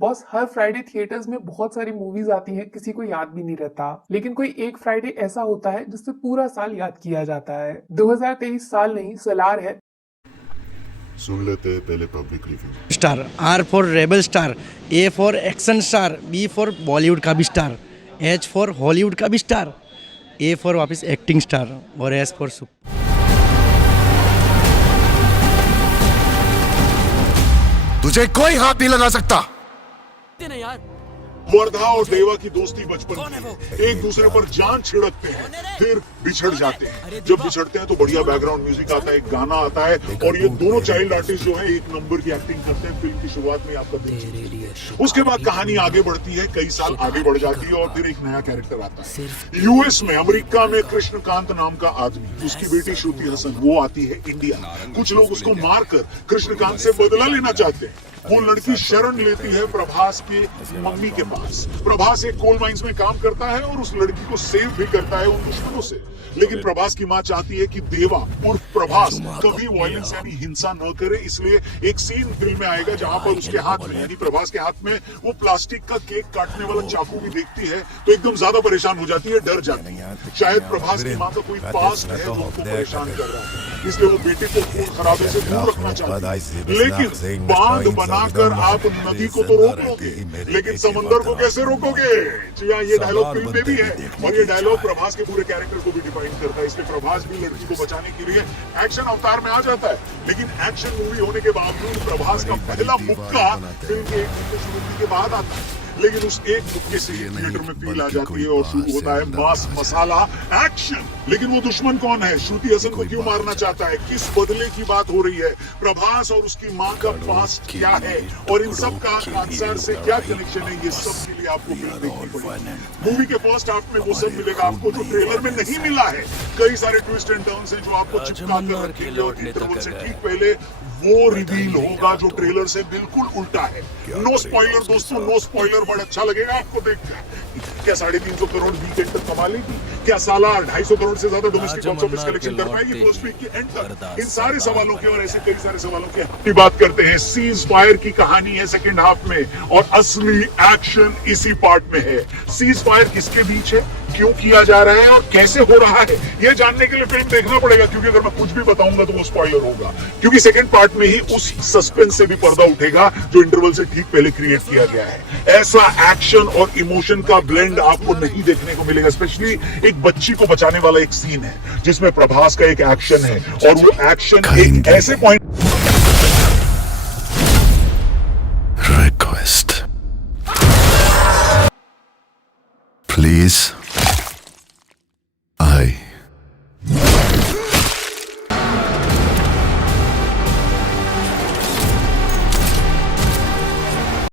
Boss हर Friday theatres में बहुत सारी मूवीज आती हैं, किसी को याद भी नहीं रहता, लेकिन कोई एक फ्राइडे ऐसा होता है जिससे पूरा साल याद किया जाता है। 2023 साल नहीं, सलार है। सुन लेते हैं पहले public review. Star, R for rebel star, A for action star, B for Bollywood का भी स्टार, एच फॉर हॉलीवुड का भी स्टार, ए फॉर वापस एक्टिंग स्टार और एस फॉर सुपर। तुझे कोई हाथ नहीं लगा सकता। यार वर्धा और देवा की दोस्ती बचपन की, एक दूसरे पर जान छिड़कते हैं, फिर बिछड़ जाते हैं। जब बिछड़ते हैं तो बढ़िया बैकग्राउंड म्यूजिक आता है, एक गाना आता है और ये दोनों चाइल्ड आर्टिस्ट जो है एक नंबर की एक्टिंग करते हैं। फिल्म की शुरुआत में आपका दिन, उसके बाद कहानी आगे बढ़ती है, कई साल आगे बढ़ जाती है और फिर एक नया कैरेक्टर आता है। यूएस में, अमेरिका में कृष्णकांत नाम का आदमी, उसकी बेटी श्रुति हसन, वो आती है इंडिया। कुछ लोग उसको मारकर कृष्णकांत से बदला लेना चाहते हैं। वो लड़की शरण लेती है प्रभास के मम्मी के पास। प्रभास एक कोल माइंस में काम करता है और उस लड़की को सेव भी करता है उन दुश्मनों से। लेकिन प्रभास की मां चाहती है कि देवा उर्फ प्रभास कभी वायलेंस यानी हिंसा न करे, इसलिए एक सीन फिल्म में आएगा जहां पर उसके हाथ में यानी प्रभास के हाथ में वो प्लास्टिक का केक काटने वाला चाकू भी देखती है तो एकदम ज्यादा परेशान हो जाती है, डर जाती है। शायद प्रभास की मां का कोई पास्ट है जो उनको परेशान कर रहा है, इसलिए वो बेटे को खून खराबे से दूर रखना चाहती है। लेकिन बांध बनाकर आप नदी को तो रोक लोगे, लेकिन समंदर को कैसे रोकोगे? जी हाँ, ये डायलॉग फिल्म में भी है और ये डायलॉग प्रभास के पूरे कैरेक्टर को भी डिफाइन करता है। इसलिए प्रभास भी लड़की को बचाने के लिए एक्शन अवतार में आ जाता है। लेकिन एक्शन मूवी होने के बावजूद प्रभास का पहला मुक्का फिल्म के एक घंटे शुरू के बाद आता है। लेकिन उस एक मुक्के से थिएटर में फील आ जाती है और शुरू होता है मास मसाला एक्शन। लेकिन वो दुश्मन कौन है? श्रुति हसन को क्यों मारना चाहता है? किस बदले की बात हो रही है? प्रभास और उसकी मां का पास्ट क्या है और इन सब का कांसार से क्या कनेक्शन है? ये सब के लिए आपको फिल्म देखनी पड़ेगी। मूवी के फर्स्ट हाफ में वो सब मिलेगा आपको जो ट्रेलर में नहीं मिला है। कई सारे ट्विस्ट एंड टर्न्स हैं जो आपको चिपका कर रखेंगे और इंटरवल से ठीक पहले वो रिवील होगा जो ट्रेलर से बिल्कुल उल्टा है। नो स्पॉइलर दोस्तों, नो स्पॉइलर। बड़ा अच्छा लगेगा आपको देखकर। क्या 350 करोड़ वीकेंड तक कमा लेगी? क्या साला 250 करोड़ से ज्यादा डोमेस्टिक बॉक्स ऑफिस कलेक्शन कर पाएगी फर्स्ट वीक के एंड तक? इन सारे सवालों के और ऐसे कई सारे सवालों की बात करते हैं। सीज फायर की कहानी है सेकंड हाफ में और असली एक्शन इसी पार्ट में है। सीज फायर किसके बीच है, क्यों किया जा रहा है और कैसे हो रहा है, ये जानने के लिए फिल्म देखना पड़ेगा, क्योंकि अगर मैं कुछ भी बताऊंगा तो वो स्पॉइलर होगा। क्योंकि सेकंड पार्ट में ही उस सस्पेंस से भी पर्दा उठेगा जो इंटरवल से ठीक पहले क्रिएट किया गया है। ऐसा एक्शन और इमोशन का ब्लेंड आपको नहीं देखने को मिलेगा। स्पेशली एक बच्ची को बचाने वाला एक सीन है जिसमें प्रभास का एक एक्शन है और वो एक्शन एक ऐसे पॉइंट Request. Please.